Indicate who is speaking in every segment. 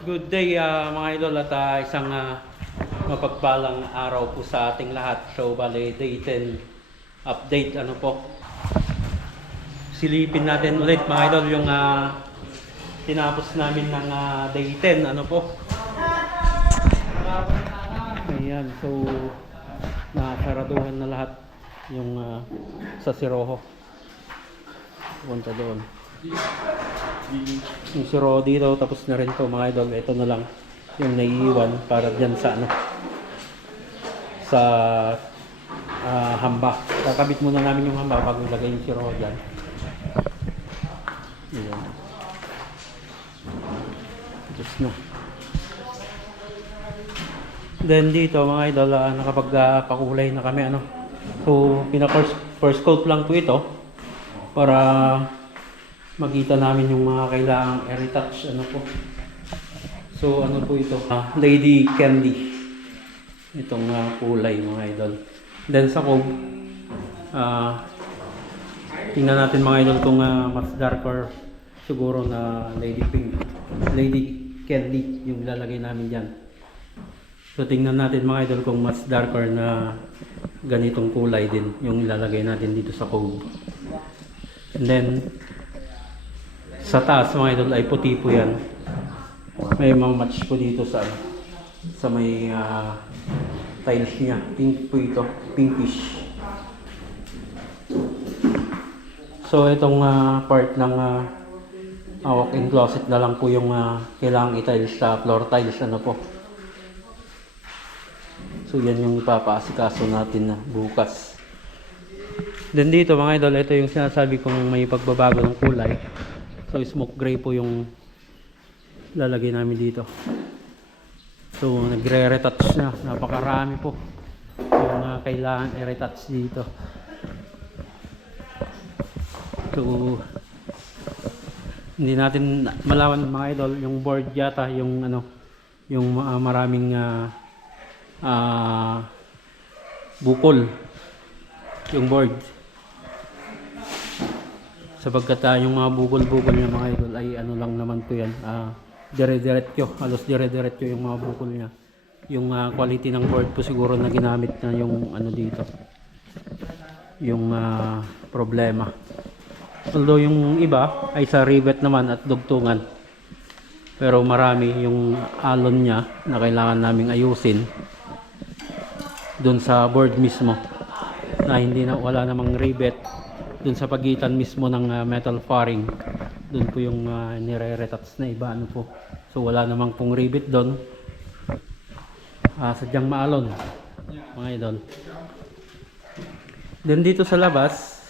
Speaker 1: Good day ah, mga idol at ah, isang ah, mapagpalang araw po sa ating lahat. So bale day 10 update ano po. Silipin natin ulit mga idol yung ah, tinapos namin ng ah, day 10 ano po. Ayan, so nakasaraduhan na lahat yung ah, sa Siroho. Punta doon. Yung siro dito, tapos na rin to mga idol. Ito na lang yung naiiwan para dyan sa ano sa ah, hamba. Kakabit muna namin yung hamba bago ilagay yung siro dyan. Ayan. Tapos na. Then dito mga idol, ah, nakapagpakulay na kami ano. So, pina first, first coat lang po ito para makita namin yung mga kailangang i-retouch ano po. So ano po ito? Ah, Lady Candy. Itong ah, kulay mga idol. Then sa kog ah tingnan natin mga idol kung ah, mas darker siguro na Lady Pink. Lady Candy yung lalagay namin diyan. So tingnan natin mga idol kung mas darker na ganitong kulay din yung ilalagay natin dito sa kog. And then sa taas mga idol ay puti po yan. May mga match po dito sa sa may ah, tiles niya. Pink po ito, pinkish. So itong ah, part ng ah, walk-in closet na lang po yung ah, kailangang i-tiles sa floor tiles ano po. So yan yung ipapaasikaso natin na bukas. Then dito mga idol, ito yung sinasabi kong may pagbabago ng kulay. So smoke gray po yung lalagay namin dito. So nagre-retouch na. Napakarami po yung uh, kailangan i-retouch dito. So hindi natin malaman mga idol yung board yata yung ano yung ah, maraming ah, ah, bukol yung board sapagkat ah, yung mga bukol-bukol ng mga idol ay ano lang naman po yan. Ah, dire-diretyo halos dire-diretyo yung mga bukol niya. Yung ah, quality ng board po siguro na ginamit na yung ano dito. Yung ah, problema. Although yung iba ay sa rivet naman at dugtungan. Pero marami yung alon niya na kailangan naming ayusin dun sa board mismo na hindi na wala namang rivet dun sa pagitan mismo ng ah, metal faring. Dun po yung uh, nire-retouch na iba ano po. So wala namang pong rivet dun. Ah, sadyang maalon mga idol. Then dito sa labas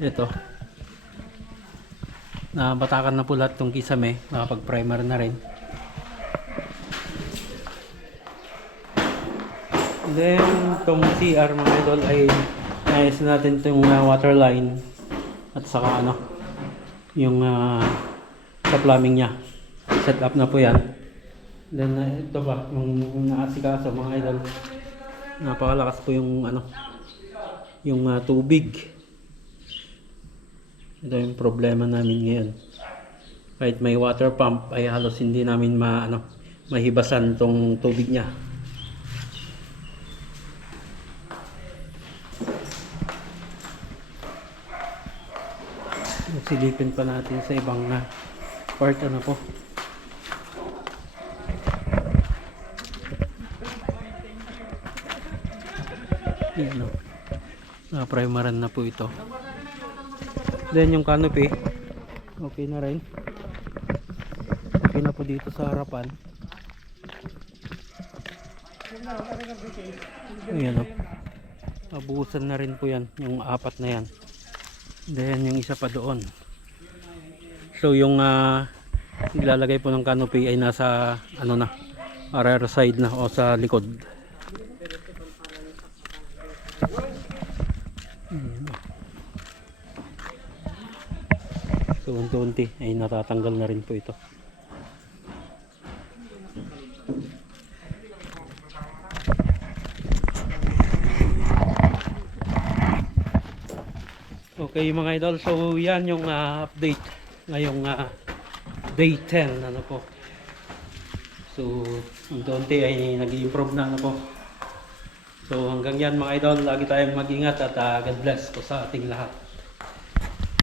Speaker 1: ito. Na batakan na po lahat tong kisame. Nakapag primer na rin. Then, itong CR mga idol ay ayos natin itong uh, water line at saka ano, yung uh, sa plumbing niya. Set up na po yan. Then, uh, ito pa, yung, naasikaso mga idol. Napakalakas po yung ano, yung uh, tubig. Ito yung problema namin ngayon. Kahit may water pump ay halos hindi namin ma, ano, mahibasan tong tubig niya. Silipin pa natin sa ibang na part. Ano po? Yun o na primaran na po ito. Then yung canopy okay na rin. Okay na po dito sa harapan. Ayan o abusan na rin po yan yung apat na yan Then yung isa pa doon. So yung ah, ilalagay po ng canopy ay nasa ano na, rear side na o sa likod. Ayan. So unti-unti ay natatanggal na rin po ito. Okay mga idol, so yan yung ah, update ngayong ah, day 10 ano po So, unti-unti ay nag-improve na ano po. So hanggang yan mga idol, lagi tayong mag-ingat at ah, God bless po sa ating lahat.